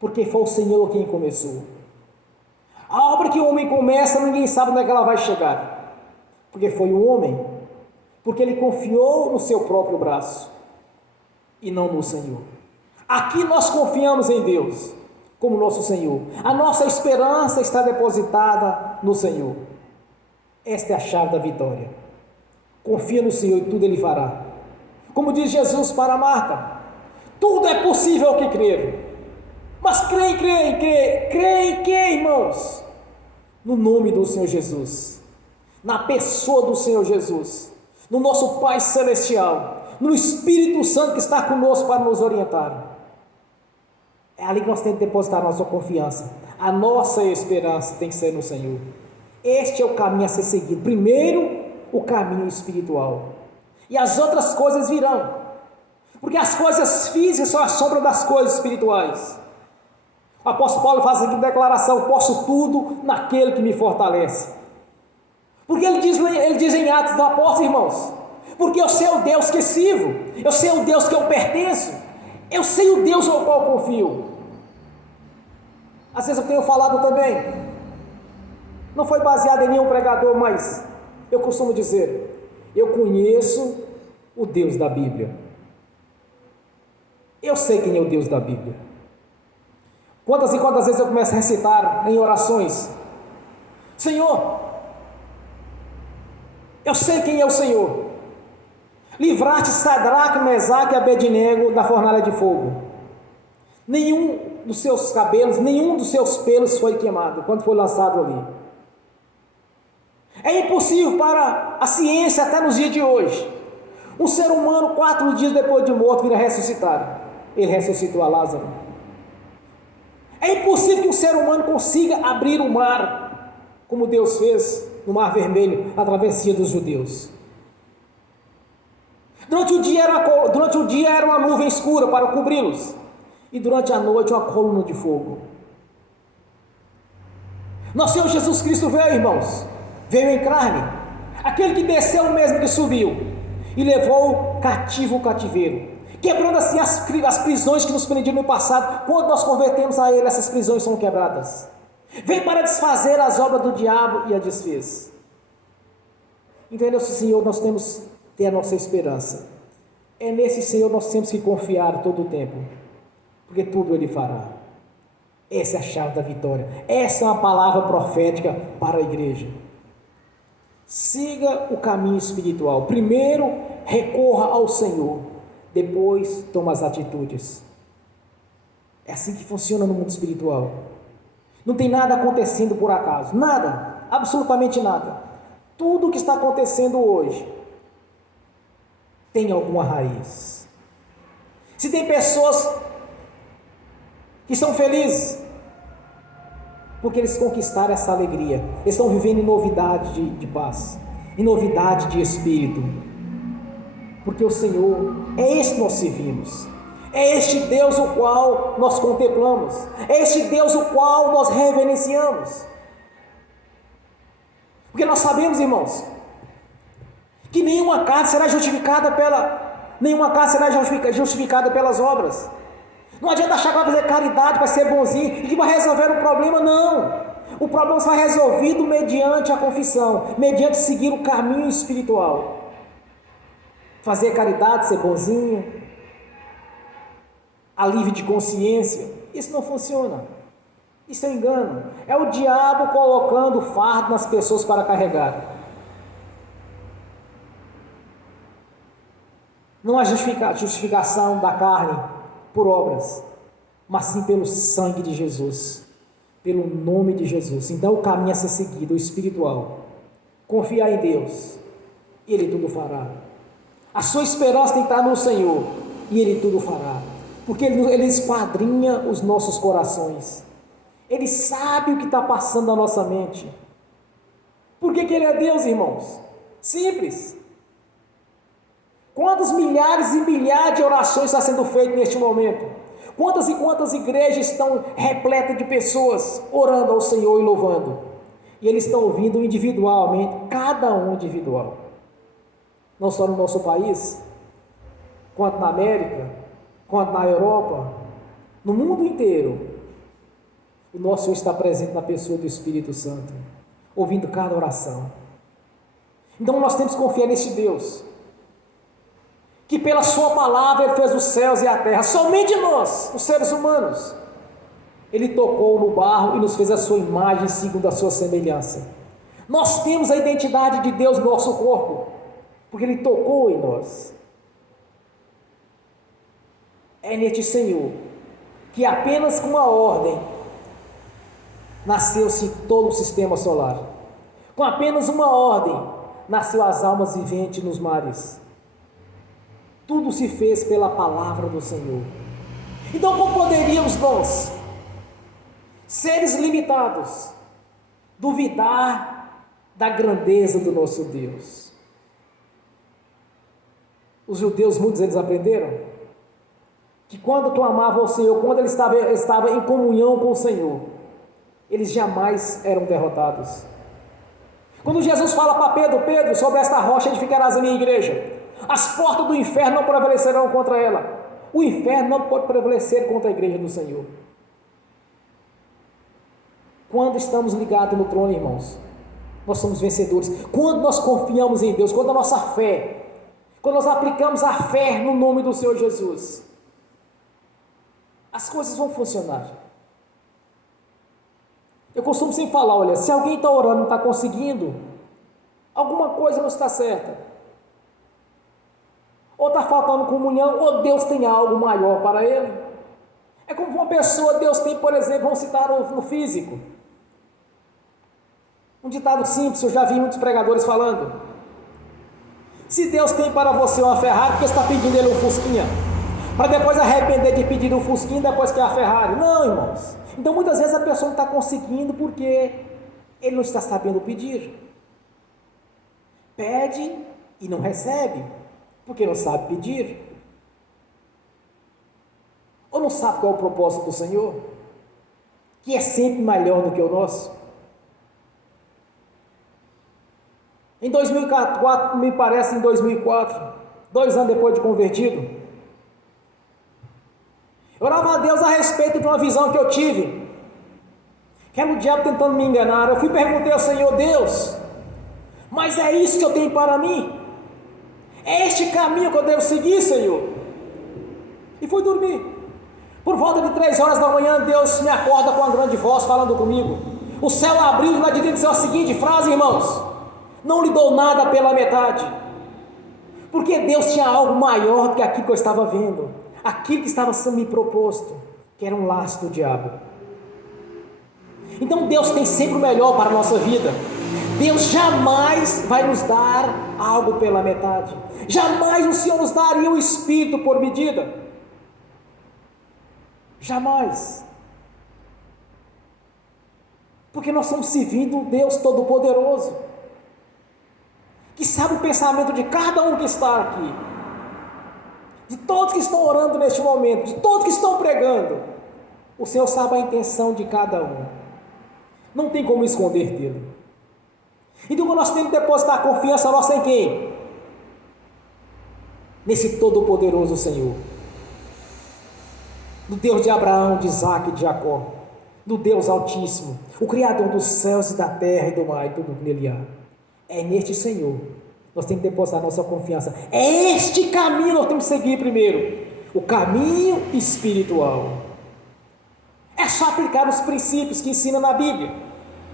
Porque foi o Senhor quem começou. A obra que o homem começa, ninguém sabe onde é que ela vai chegar. Porque foi o homem. Porque ele confiou no seu próprio braço e não no Senhor. Aqui nós confiamos em Deus como nosso Senhor. A nossa esperança está depositada no Senhor. Esta é a chave da vitória. Confia no Senhor e tudo Ele fará. Como diz Jesus para Marta: tudo é possível ao que crer. Mas creem em que, irmãos? No nome do Senhor Jesus, na pessoa do Senhor Jesus, no nosso Pai Celestial, no Espírito Santo que está conosco para nos orientar. É ali que nós temos que depositar a nossa confiança. A nossa esperança tem que ser no Senhor. Este é o caminho a ser seguido. Primeiro, o caminho espiritual, e as outras coisas virão, porque as coisas físicas são a sombra das coisas espirituais. O apóstolo Paulo faz aqui a declaração: posso tudo naquele que me fortalece. Porque ele diz em Atos dos Apóstolos, irmãos, porque eu sei o Deus que sirvo, eu sei o Deus que eu pertenço, eu sei o Deus ao qual confio. Às vezes eu tenho falado também, não foi baseado em nenhum pregador, mas eu costumo dizer, eu conheço o Deus da Bíblia. Eu sei quem é o Deus da Bíblia. Quantas e quantas vezes eu começo a recitar em orações, Senhor, eu sei quem é o Senhor. Livraste Sadraque, Mesaque e Abednego da fornalha de fogo. Nenhum dos seus cabelos, nenhum dos seus pelos foi queimado quando foi lançado ali. É impossível para a ciência até nos dias de hoje um ser humano 4 dias depois de morto vir a ressuscitar. Ele ressuscitou a Lázaro. É impossível que um ser humano consiga abrir o mar como Deus fez no Mar Vermelho, a travessia dos judeus. Durante o dia era uma nuvem escura para cobri-los, e durante a noite uma coluna de fogo. Nosso Senhor Jesus Cristo veio, irmãos, veio em carne, aquele que desceu o mesmo que subiu, e levou cativo o cativeiro, quebrando assim as prisões que nos prendiam no passado. Quando nós convertemos a Ele, essas prisões são quebradas. Veio para desfazer as obras do diabo e a desfez. Entendeu, Senhor? Nós temos que ter a nossa esperança. É nesse Senhor nós temos que confiar todo o tempo, porque tudo Ele fará. Essa é a chave da vitória. Essa é uma palavra profética para a igreja. Siga o caminho espiritual. Primeiro, recorra ao Senhor. Depois, toma as atitudes. É assim que funciona no mundo espiritual. Não tem nada acontecendo por acaso. Nada. Absolutamente nada. Tudo o que está acontecendo hoje tem alguma raiz. Se tem pessoas que são felizes porque eles conquistaram essa alegria, eles estão vivendo em novidade de paz, em novidade de espírito, porque o Senhor é este que nós servimos, é este Deus o qual nós contemplamos, é este Deus o qual nós reverenciamos, porque nós sabemos, irmãos, que nenhuma carne será justificada pelas obras. Não adianta achar que vai fazer caridade, vai ser bonzinho e que vai resolver o problema, não. O problema será resolvido mediante a confissão, mediante seguir o caminho espiritual. Fazer caridade, ser bonzinho, alívio de consciência, isso não funciona. Isso é engano. É o diabo colocando fardo nas pessoas para carregar. Não há justificação da carne por obras, mas sim pelo sangue de Jesus, pelo nome de Jesus. Então o caminho a ser seguido, o espiritual. Confiar em Deus, Ele tudo fará. A sua esperança tem que estar no Senhor, e Ele tudo fará, porque Ele esquadrinha os nossos corações. Ele sabe o que está passando na nossa mente. Por que Ele é Deus, irmãos? Simples. Quantos milhares e milhares de orações estão sendo feitas neste momento? Quantas e quantas igrejas estão repletas de pessoas orando ao Senhor e louvando? E eles estão ouvindo individualmente, cada um individual. Não só no nosso país, quanto na América, quanto na Europa, no mundo inteiro. O nosso Senhor está presente na pessoa do Espírito Santo, ouvindo cada oração. Então nós temos que confiar neste Deus, que pela sua palavra Ele fez os céus e a terra. Somente nós, os seres humanos, Ele tocou no barro e nos fez a sua imagem segundo a sua semelhança. Nós temos a identidade de Deus no nosso corpo, porque Ele tocou em nós. É neste Senhor que apenas com uma ordem nasceu-se todo o sistema solar. Com apenas uma ordem nasceu as almas viventes nos mares. Tudo se fez pela palavra do Senhor. Então como poderíamos nós, seres limitados, duvidar da grandeza do nosso Deus? Os judeus, muitos eles aprenderam que quando clamavam ao Senhor, quando ele estava em comunhão com o Senhor, eles jamais eram derrotados. Quando Jesus fala para Pedro: Pedro, sobre esta rocha edificarás a minha igreja, as portas do inferno não prevalecerão contra ela. O inferno não pode prevalecer contra a igreja do Senhor. Quando estamos ligados no trono, irmãos, nós somos vencedores. Quando nós confiamos em Deus, quando a nossa fé, quando nós aplicamos a fé no nome do Senhor Jesus, as coisas vão funcionar. Eu costumo sempre falar: olha, se alguém está orando e não está conseguindo, alguma coisa não está certa. Ou está faltando comunhão, ou Deus tem algo maior para ele. É como uma pessoa, Deus tem, por exemplo, vamos citar no físico. Um ditado simples, eu já vi muitos pregadores falando: se Deus tem para você uma Ferrari, por que você está pedindo ele um Fusquinha? Para depois arrepender de pedir um Fusquinha depois que é a Ferrari. Não, irmãos. Então muitas vezes a pessoa não está conseguindo porque ele não está sabendo pedir. Pede e não recebe, porque não sabe pedir. Ou não sabe qual é o propósito do Senhor, que é sempre melhor do que o nosso. Em 2004, me parece, em 2004, 2 anos depois de convertido, eu orava a Deus a respeito de uma visão que eu tive, que era o diabo tentando me enganar. Eu perguntei ao Senhor: Deus, mas é isso que eu tenho para mim? É este caminho que eu devo seguir, Senhor? E fui dormir. Por volta de 3 horas da manhã, Deus me acorda com uma grande voz falando comigo. O céu abriu e lá de dentro disse a seguinte frase, irmãos: não lhe dou nada pela metade, porque Deus tinha algo maior do que aquilo que eu estava vendo, aquilo que estava sendo me proposto, que era um laço do diabo. Então Deus tem sempre o melhor para a nossa vida. Deus jamais vai nos dar algo pela metade. Jamais o Senhor nos daria o Espírito por medida. Jamais. Porque nós estamos servindo um Deus Todo-Poderoso, que sabe o pensamento de cada um que está aqui, de todos que estão orando neste momento, de todos que estão pregando. O Senhor sabe a intenção de cada um. Não tem como esconder dele. Então nós temos que depositar a confiança nossa em quem? Nesse Todo-Poderoso Senhor, do Deus de Abraão, de Isaac e de Jacó, do Deus Altíssimo, o Criador dos céus e da terra e do mar e tudo que nele há. É neste Senhor nós temos que depositar nossa confiança. É este caminho que nós temos que seguir primeiro, o caminho espiritual. É só aplicar os princípios que ensina na Bíblia.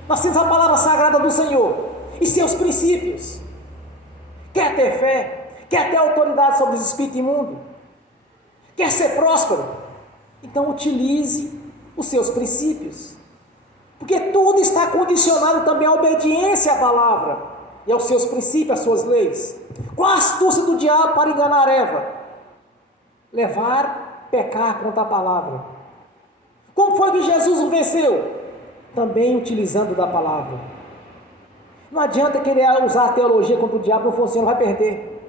Nós temos a palavra sagrada do Senhor e seus princípios. Quer ter fé? Quer ter autoridade sobre os espíritos imundos? Quer ser próspero? Então utilize os seus princípios, porque tudo está condicionado também à obediência à palavra e aos seus princípios, às suas leis. Qual a astúcia do diabo para enganar Eva? Pecar contra a palavra. Como foi que Jesus o venceu? Também utilizando da palavra. Não adianta querer usar a teologia contra o diabo, não funciona, vai perder,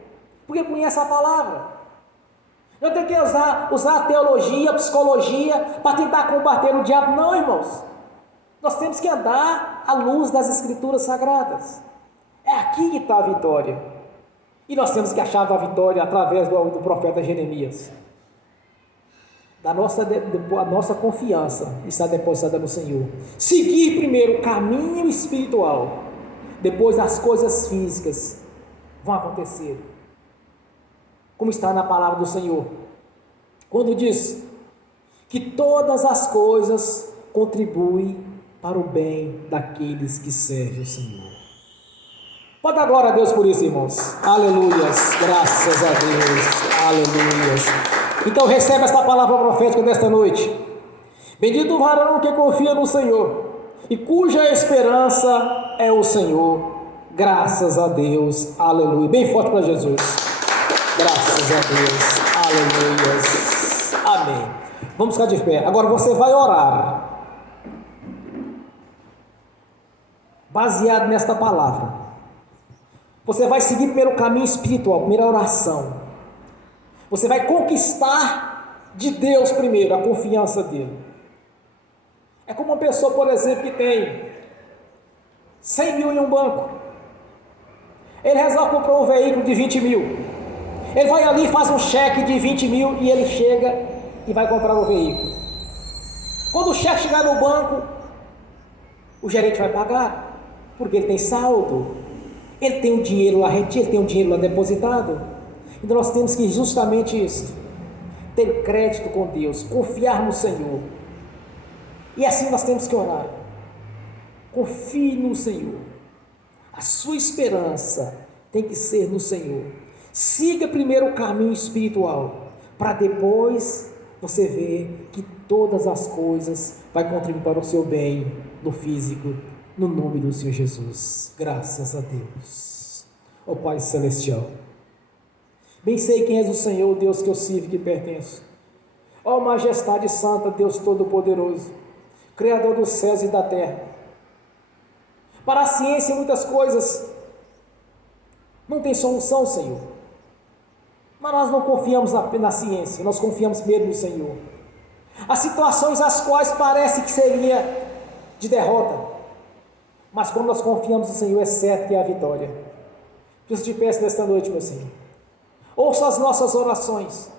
porque conhece a palavra. Não tem que usar a teologia, a psicologia para tentar combater o diabo, não, irmãos. Nós temos que andar à luz das Escrituras Sagradas. É aqui que está a vitória. E nós temos que achar a vitória através do profeta Jeremias. A nossa confiança está depositada no Senhor. Seguir primeiro o caminho espiritual, depois as coisas físicas vão acontecer, como está na palavra do Senhor, quando diz que todas as coisas contribuem para o bem daqueles que servem o Senhor. Pode dar glória a Deus por isso, irmãos. Aleluias, graças a Deus, aleluias. Então recebe esta palavra profética desta noite. Bendito o varão que confia no Senhor e cuja esperança é o Senhor. Graças a Deus, aleluia. Bem forte para Jesus. Graças a Deus, aleluia. Amém. Vamos ficar de pé. Agora você vai orar baseado nesta palavra. Você vai seguir primeiro o caminho espiritual, primeira oração. Você vai conquistar de Deus primeiro a confiança dele. É como uma pessoa, por exemplo, que tem 100 mil em um banco. Ele resolve comprar um veículo de 20 mil. Ele vai ali, faz um cheque de 20 mil e ele chega e vai comprar o veículo. Quando o cheque chegar no banco, o gerente vai pagar, porque ele tem saldo, ele tem o dinheiro lá retido, ele tem o dinheiro lá depositado. Então nós temos que justamente isso, ter crédito com Deus, confiar no Senhor. E assim nós temos que orar. Confie no Senhor. A sua esperança tem que ser no Senhor. Siga primeiro o caminho espiritual, para depois você ver que todas as coisas vai contribuir para o seu bem no físico, no nome do Senhor Jesus. Graças a Deus. Ó Pai Celestial, bem sei quem és o Senhor, Deus que eu sirvo e que pertenço. Ó Majestade Santa, Deus Todo-Poderoso, Criador dos céus e da terra. Para a ciência muitas coisas não tem solução, Senhor. Mas nós não confiamos na ciência, nós confiamos mesmo no Senhor. As situações as quais parece que seria de derrota, mas quando nós confiamos no Senhor, é certo que é a vitória. Por isso te peço nesta noite, meu Senhor, ouça as nossas orações.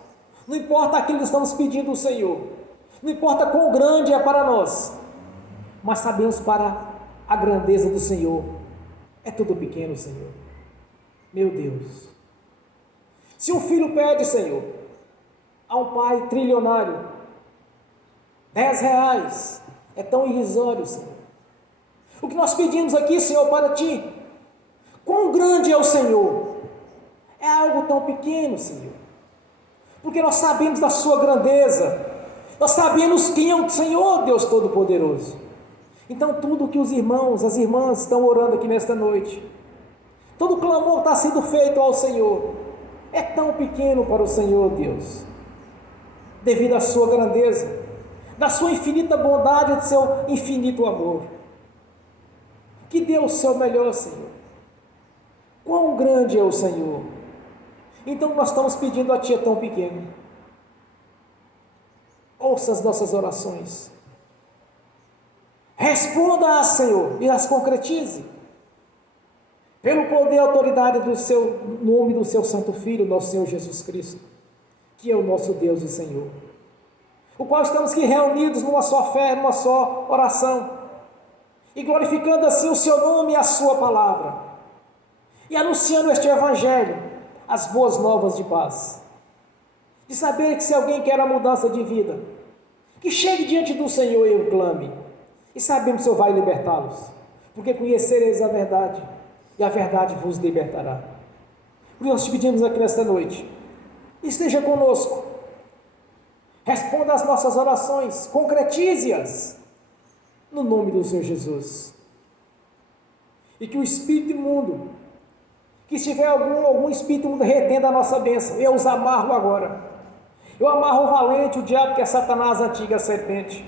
Não importa aquilo que estamos pedindo ao Senhor, não importa quão grande é para nós, mas sabemos para a grandeza do Senhor, é tudo pequeno, Senhor. Meu Deus, se um filho pede, Senhor, a um pai trilionário, 10 reais, é tão irrisório, Senhor. O que nós pedimos aqui, Senhor, para Ti, quão grande é o Senhor, é algo tão pequeno, Senhor, porque nós sabemos da Sua grandeza, nós sabemos quem é o Senhor, Deus Todo-Poderoso. Então tudo que os irmãos, as irmãs estão orando aqui nesta noite, todo clamor está sendo feito ao Senhor, é tão pequeno para o Senhor, Deus, devido à Sua grandeza, da Sua infinita bondade e do Seu infinito amor. Que dê o Seu melhor, Senhor. Quão grande é o Senhor. Então nós estamos pedindo a Ti, é tão pequeno. Ouça as nossas orações. Responda-as, Senhor, e as concretize. Pelo poder e autoridade do Seu nome, do Seu Santo Filho, nosso Senhor Jesus Cristo, que é o nosso Deus e Senhor, o qual estamos aqui reunidos numa só fé, numa só oração, e glorificando assim o Seu nome e a Sua palavra, e anunciando este Evangelho, as boas novas de paz, de saber que se alguém quer a mudança de vida, que chegue diante do Senhor e o clame, e sabemos que o Senhor vai libertá-los, porque conhecereis a verdade, e a verdade vos libertará. Por isso nós te pedimos aqui nesta noite, esteja conosco, responda às nossas orações, concretize-as, no nome do Senhor Jesus. E que o espírito imundo, que estiver algum espírito imundo retendo a nossa bênção, eu os amarro agora. Eu amarro o valente, o diabo, que é Satanás, a antiga serpente.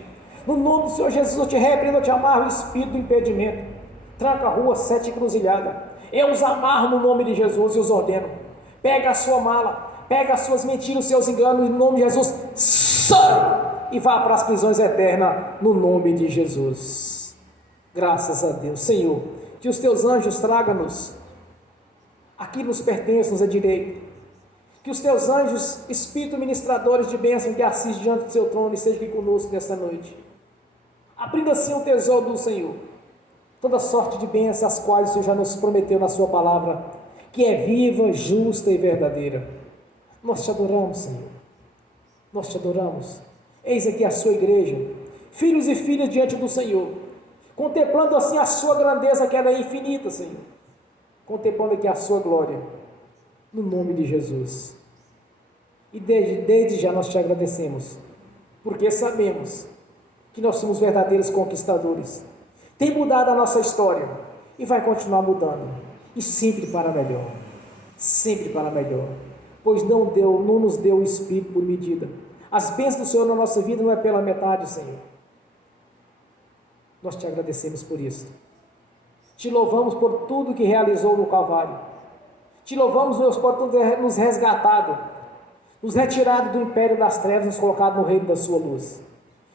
No nome do Senhor Jesus, eu te repreendo, eu te amarro o espírito do impedimento. Tranca a rua, 7 encruzilhada. Eu os amarro no nome de Jesus e os ordeno. Pega a sua mala, pega as suas mentiras, os seus enganos, e no nome de Jesus, sai! E vá para as prisões eternas, no nome de Jesus. Graças a Deus. Senhor, que os teus anjos tragam-nos, aqui nos pertence, nos é direito, que os teus anjos, espírito ministradores de bênção, que assistem diante do seu trono, e sejam aqui conosco nesta noite, abrindo assim o tesouro do Senhor, toda sorte de bênçãos, as quais o Senhor já nos prometeu na sua palavra, que é viva, justa e verdadeira. Nós te adoramos, Senhor, nós te adoramos. Eis aqui a sua igreja, filhos e filhas diante do Senhor, contemplando assim a sua grandeza, que ela é infinita, Senhor, contemplando aqui a sua glória, no nome de Jesus. E desde já nós te agradecemos, porque sabemos que nós somos verdadeiros conquistadores. Tem mudado a nossa história e vai continuar mudando, e sempre para melhor, pois não nos deu o Espírito por medida. As bênçãos do Senhor na nossa vida não é pela metade, Senhor. Nós te agradecemos por isso. Te louvamos por tudo que realizou no Calvário. Te louvamos, Deus, por nos resgatado, nos retirado do império das trevas, nos colocado no reino da sua luz,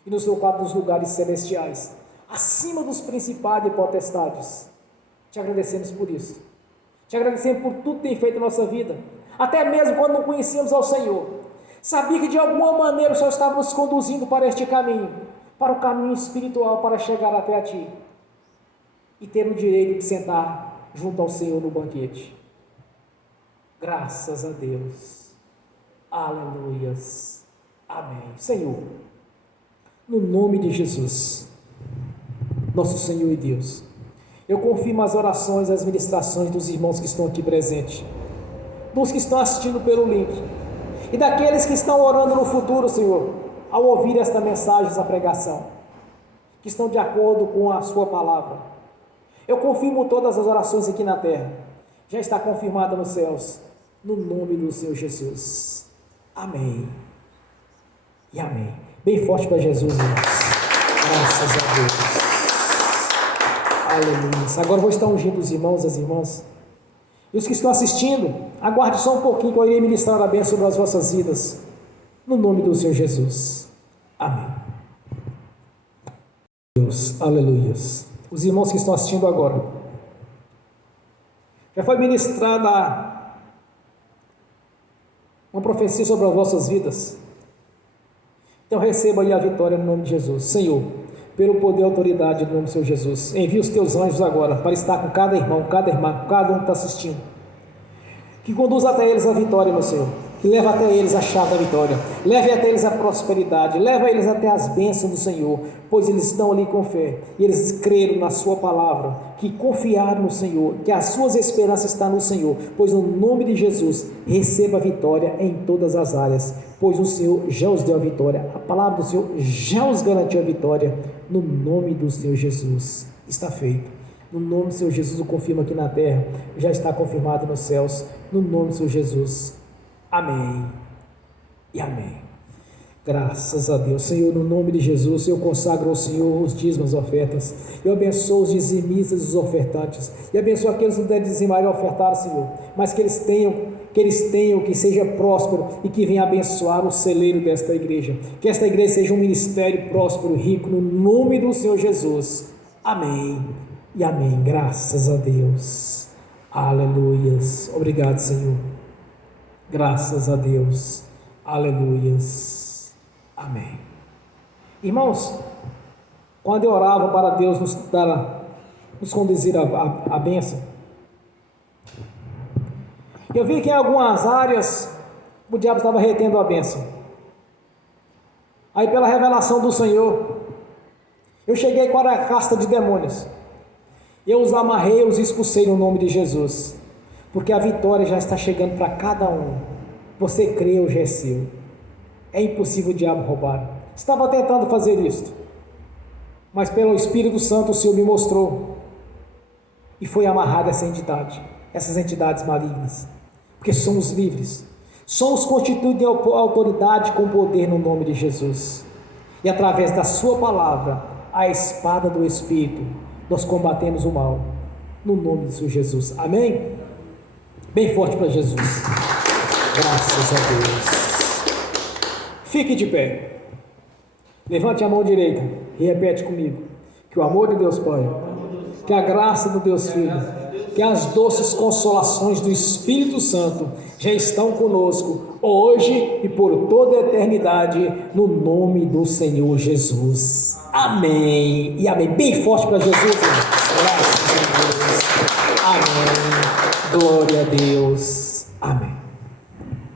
e nos colocado nos lugares celestiais, acima dos principados e potestades. Te agradecemos por isso. Te agradecemos por tudo que tem feito na nossa vida, até mesmo quando não conhecíamos ao Senhor. Sabia que de alguma maneira o Senhor estava nos conduzindo para este caminho, para o caminho espiritual, para chegar até a Ti e ter o direito de sentar junto ao Senhor no banquete. Graças a Deus. Aleluias. Amém. Senhor, no nome de Jesus, nosso Senhor e Deus, eu confirmo as orações, as ministrações dos irmãos que estão aqui presentes, dos que estão assistindo pelo link, e daqueles que estão orando no futuro, Senhor, ao ouvir esta mensagem, essa pregação, que estão de acordo com a sua palavra. Eu confirmo todas as orações aqui na terra, já está confirmada nos céus, no nome do Senhor Jesus. Amém e amém. Bem forte para Jesus, irmãos. Graças a Deus. Aleluia. Agora eu vou estar ungindo os irmãos, as irmãs. E os que estão assistindo, aguarde só um pouquinho que eu irei ministrar a bênção sobre as vossas vidas. No nome do Senhor Jesus. Amém. Deus, aleluia. Os irmãos que estão assistindo agora, já foi ministrada uma profecia sobre as vossas vidas. Então receba aí a vitória no nome de Jesus. Senhor, pelo poder e autoridade do nome do Senhor Jesus, envia os teus anjos agora para estar com cada irmão, cada irmã, cada um que está assistindo, que conduza até eles a vitória, meu Senhor, que leve até eles a chave da vitória, leve até eles a prosperidade, leve eles até as bênçãos do Senhor, pois eles estão ali com fé, e eles creram na sua palavra, que confiaram no Senhor, que as suas esperanças estão no Senhor, pois no nome de Jesus, receba a vitória em todas as áreas, pois o Senhor já os deu a vitória, a palavra do Senhor já os garantiu a vitória, no nome do Senhor Jesus, está feito. No nome do Senhor Jesus, eu confirmo aqui na terra, já está confirmado nos céus, no nome do Senhor Jesus. Amém e amém. Graças a Deus. Senhor, no nome de Jesus, eu consagro ao Senhor os dízimos, as ofertas. Eu abençoo os dizimistas e os ofertantes. E abençoo aqueles que não devem dizimar e ofertar, Senhor. Mas que eles tenham, que seja próspero e que venha abençoar o celeiro desta igreja. Que esta igreja seja um ministério próspero, rico, no nome do Senhor Jesus. Amém e amém. Graças a Deus. Aleluias. Obrigado, Senhor. Graças a Deus. Aleluias. Amém. Irmãos, quando eu orava para Deus nos conduzir a bênção, eu vi que em algumas áreas o diabo estava retendo a bênção. Aí pela revelação do Senhor, eu cheguei com a casta de demônios. Eu os amarrei, eu os expulsei no nome de Jesus. Porque a vitória já está chegando para cada um. Você crê, já é seu. É impossível o diabo roubar. Estava tentando fazer isto, mas pelo Espírito Santo o Senhor me mostrou, e foi amarrada essa entidade, essas entidades malignas, porque somos livres, somos constituídos de autoridade com poder no nome de Jesus, e através da sua palavra, a espada do Espírito, nós combatemos o mal, no nome de Jesus. Amém? Bem forte para Jesus. Graças a Deus. Fique de pé. Levante a mão direita e repete comigo. Que o amor de Deus Pai, que a graça do Deus Filho, que as doces consolações do Espírito Santo já estão conosco hoje e por toda a eternidade, no nome do Senhor Jesus. Amém e amém. Bem forte para Jesus. Graças a Deus. Amém. Glória a Deus.